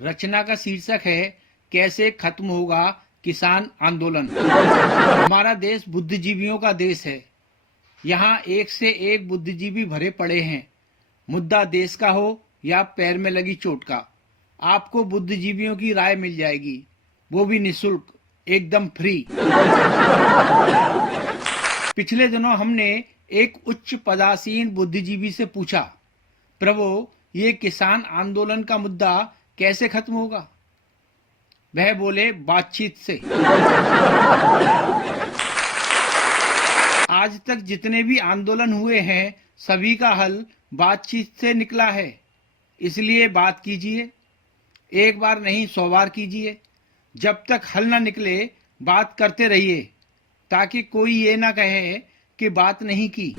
रचना का शीर्षक है कैसे खत्म होगा किसान आंदोलन। हमारा देश बुद्धिजीवियों का देश है। यहाँ एक से एक बुद्धिजीवी भरे पड़े हैं। मुद्दा देश का हो या पैर में लगी चोट का, आपको बुद्धिजीवियों की राय मिल जाएगी, वो भी निशुल्क, एकदम फ्री। पिछले दिनों हमने एक उच्च पदासीन बुद्धिजीवी से पूछा, प्रभु ये किसान आंदोलन का मुद्दा कैसे खत्म होगा? वह बोले, बातचीत से। आज तक जितने भी आंदोलन हुए हैं सभी का हल बातचीत से निकला है। इसलिए बात कीजिए, एक बार नहीं 100 बार कीजिए। जब तक हल ना निकले बात करते रहिए, ताकि कोई ये ना कहे कि बात नहीं की।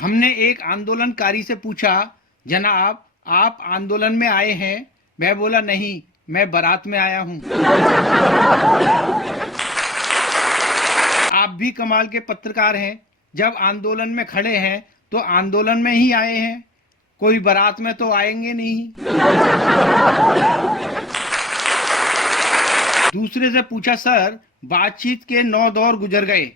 हमने एक आंदोलनकारी से पूछा, जनाब आप आंदोलन में आए हैं? वह बोला, नहीं, मैं बारात में आया हूं। आप भी कमाल के पत्रकार हैं। जब आंदोलन में खड़े हैं तो आंदोलन में ही आए हैं, कोई बारात में तो आएंगे नहीं। दूसरे से पूछा, सर बातचीत के 9 दौर गुजर गए,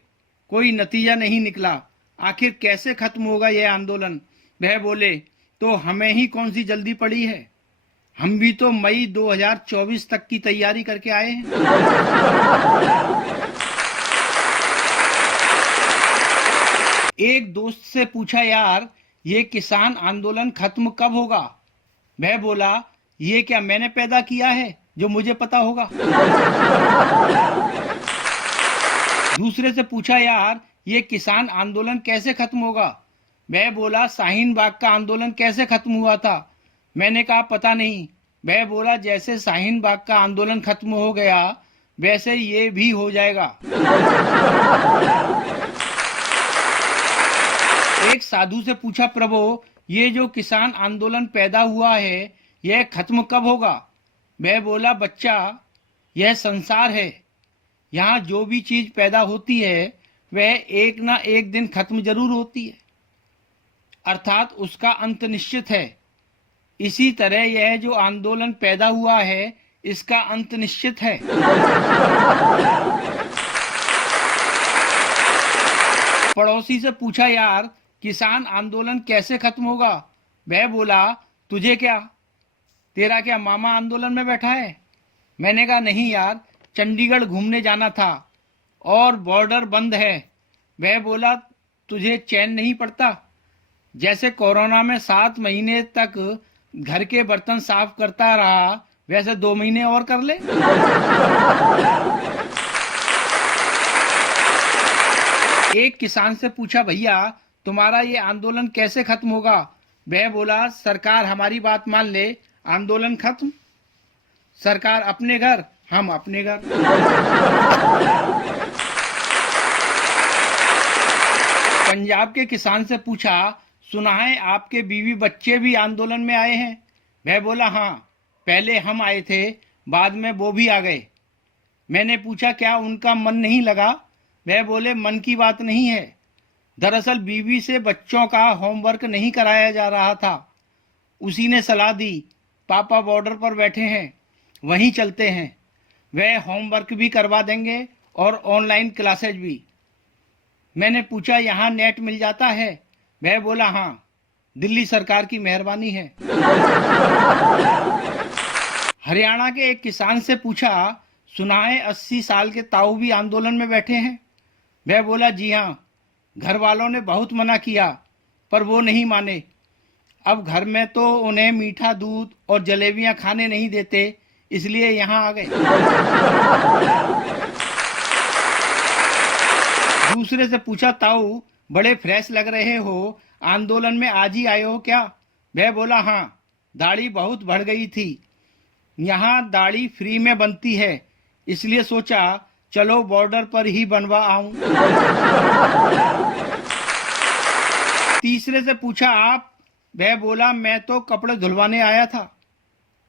कोई नतीजा नहीं निकला, आखिर कैसे खत्म होगा यह आंदोलन? वह बोले, तो हमें ही कौन सी जल्दी पड़ी है, हम भी तो मई 2024 तक की तैयारी करके आए हैं। एक दोस्त से पूछा, यार ये किसान आंदोलन खत्म कब होगा? वह बोला, ये क्या मैंने पैदा किया है जो मुझे पता होगा? दूसरे से पूछा, यार ये किसान आंदोलन कैसे खत्म होगा? वह बोला, शाहीन बाग का आंदोलन कैसे खत्म हुआ था? मैंने कहा, पता नहीं। वह बोला, जैसे शाहीन बाग का आंदोलन खत्म हो गया वैसे ये भी हो जाएगा। एक साधु से पूछा, प्रभु ये जो किसान आंदोलन पैदा हुआ है यह खत्म कब होगा? वह बोला, बच्चा यह संसार है, यहाँ जो भी चीज पैदा होती है वह एक ना एक दिन खत्म जरूर होती है, अर्थात उसका अंत निश्चित है। इसी तरह यह जो आंदोलन पैदा हुआ है इसका अंत निश्चित है। पड़ोसी से पूछा, यार किसान आंदोलन कैसे खत्म होगा? वह बोला, तुझे क्या, तेरा क्या मामा आंदोलन में बैठा है? मैंने कहा, नहीं यार, चंडीगढ़ घूमने जाना था और बॉर्डर बंद है। वह बोला, तुझे चैन नहीं पड़ता? जैसे कोरोना में 7 महीने तक घर के बर्तन साफ करता रहा वैसे 2 महीने और कर ले। एक किसान से पूछा, भैया तुम्हारा ये आंदोलन कैसे खत्म होगा? वह बोला, सरकार हमारी बात मान ले, आंदोलन खत्म। सरकार अपने घर, हम अपने घर। पंजाब के किसान से पूछा, सुना है आपके बीवी बच्चे भी आंदोलन में आए हैं? वह बोला, हाँ, पहले हम आए थे, बाद में वो भी आ गए। मैंने पूछा, क्या उनका मन नहीं लगा? वह बोले, मन की बात नहीं है, दरअसल बीवी से बच्चों का होमवर्क नहीं कराया जा रहा था, उसी ने सलाह दी, पापा बॉर्डर पर बैठे हैं, वहीं चलते हैं, वह होमवर्क भी करवा देंगे और ऑनलाइन क्लासेज भी। मैंने पूछा, यहाँ नेट मिल जाता है? वह बोला, हाँ, दिल्ली सरकार की मेहरबानी है। हरियाणा के एक किसान से पूछा, सुना है 80 साल के ताऊ भी आंदोलन में बैठे हैं? वह बोला, जी हाँ, घर वालों ने बहुत मना किया पर वो नहीं माने। अब घर में तो उन्हें मीठा दूध और जलेबियां खाने नहीं देते, इसलिए यहाँ आ गए। दूसरे से पूछा, ताऊ बड़े फ्रेश लग रहे हो, आंदोलन में आज ही आए हो क्या? वह बोला, हाँ, दाढ़ी बहुत बढ़ गई थी, यहाँ दाढ़ी फ्री में बनती है, इसलिए सोचा चलो बॉर्डर पर ही बनवा आऊं। तीसरे से पूछा, आप? वह बोला, मैं तो कपड़े धुलवाने आया था,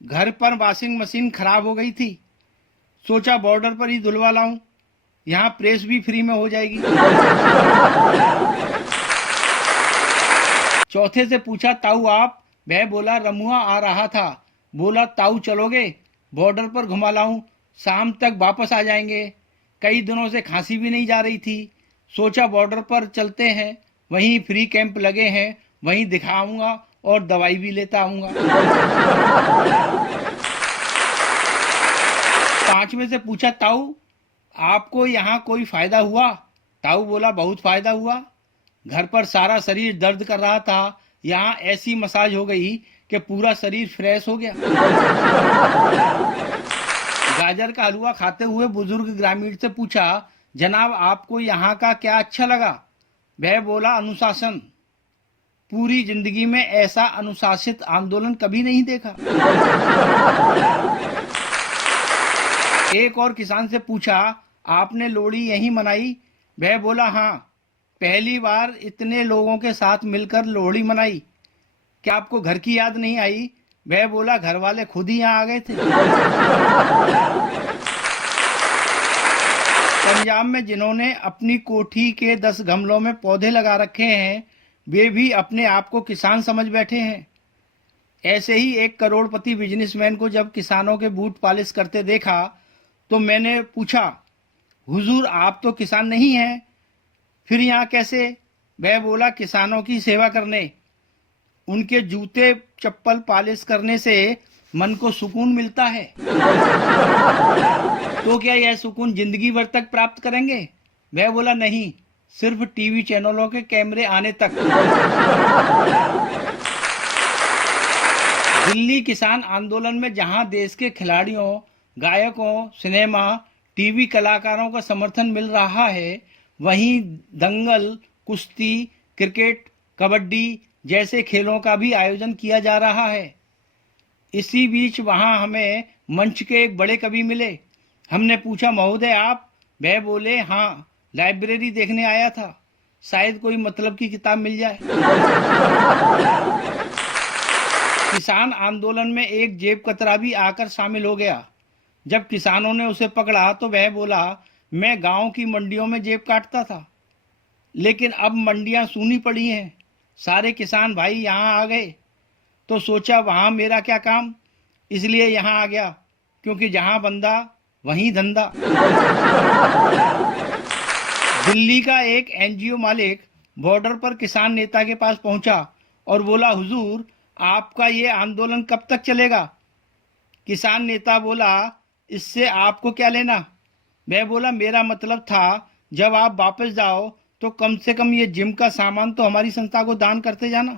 घर पर वॉशिंग मशीन खराब हो गई थी, सोचा बॉर्डर पर ही धुलवा लाऊं, यहाँ प्रेस भी फ्री में हो जाएगी। चौथे से पूछा, ताऊ आप? वह बोला रमुआ आ रहा था। बोला ताऊ चलोगे, बॉर्डर पर घुमा लाऊं, शाम तक वापस आ जाएंगे। कई दिनों से खांसी भी नहीं जा रही थी, सोचा बॉर्डर पर चलते हैं, वहीं फ्री कैंप लगे हैं, वहीं दिखाऊंगा और दवाई भी लेता आऊंगा। पांच में से पूछा ताऊ आपको यहाँ कोई फायदा हुआ? ताऊ बोला बहुत फायदा हुआ। घर पर सारा शरीर दर्द कर रहा था, यहाँ ऐसी मसाज हो गई कि पूरा शरीर फ्रेश हो गया। गाजर का हलवा खाते हुए बुजुर्ग ग्रामीण से पूछा जनाब आपको यहाँ का क्या अच्छा लगा? वह बोला अनुशासन, पूरी जिंदगी में ऐसा अनुशासित आंदोलन कभी नहीं देखा। एक और किसान से पूछा आपने लोहड़ी यहीं मनाई? वह बोला हाँ, पहली बार इतने लोगों के साथ मिलकर लोहड़ी मनाई। क्या आपको घर की याद नहीं आई? वह बोला घर वाले खुद ही यहाँ आ गए थे। पंजाब में जिन्होंने अपनी कोठी के 10 गमलों में पौधे लगा रखे हैं, वे भी अपने आप को किसान समझ बैठे हैं। ऐसे ही एक करोड़पति बिजनेसमैन को जब किसानों के बूट पॉलिश करते देखा तो मैंने पूछा हुजूर आप तो किसान नहीं हैं, फिर यहाँ कैसे? वह बोला किसानों की सेवा करने, उनके जूते चप्पल पॉलिश करने से मन को सुकून मिलता है। तो क्या यह सुकून जिंदगी भर तक प्राप्त करेंगे? वह बोला नहीं, सिर्फ टीवी चैनलों के कैमरे आने तक। दिल्ली किसान आंदोलन में जहां देश के खिलाड़ियों, गायकों, सिनेमा, टीवी कलाकारों का समर्थन मिल रहा है, वहीं दंगल, कुश्ती, क्रिकेट, कबड्डी जैसे खेलों का भी आयोजन किया जा रहा है। इसी बीच वहां हमें मंच के एक बड़े कवि मिले। हमने पूछा महोदय आप? वह बोले हाँ, लाइब्रेरी देखने आया था, शायद कोई मतलब की किताब मिल जाए। किसान आंदोलन में एक जेब कतरा भी आकर शामिल हो गया। जब किसानों ने उसे पकड़ा तो वह बोला मैं गांव की मंडियों में जेब काटता था, लेकिन अब मंडियां सूनी पड़ी हैं, सारे किसान भाई यहाँ आ गए, तो सोचा वहां मेरा क्या काम, इसलिए यहाँ आ गया, क्योंकि जहां बंदा वहीं धंधा। दिल्ली का एक एनजीओ मालिक बॉर्डर पर किसान नेता के पास पहुंचा और बोला हुजूर आपका ये आंदोलन कब तक चलेगा? किसान नेता बोला इससे आपको क्या लेना? मैं बोला मेरा मतलब था जब आप वापस जाओ तो कम से कम ये जिम का सामान तो हमारी संस्था को दान करते जाना।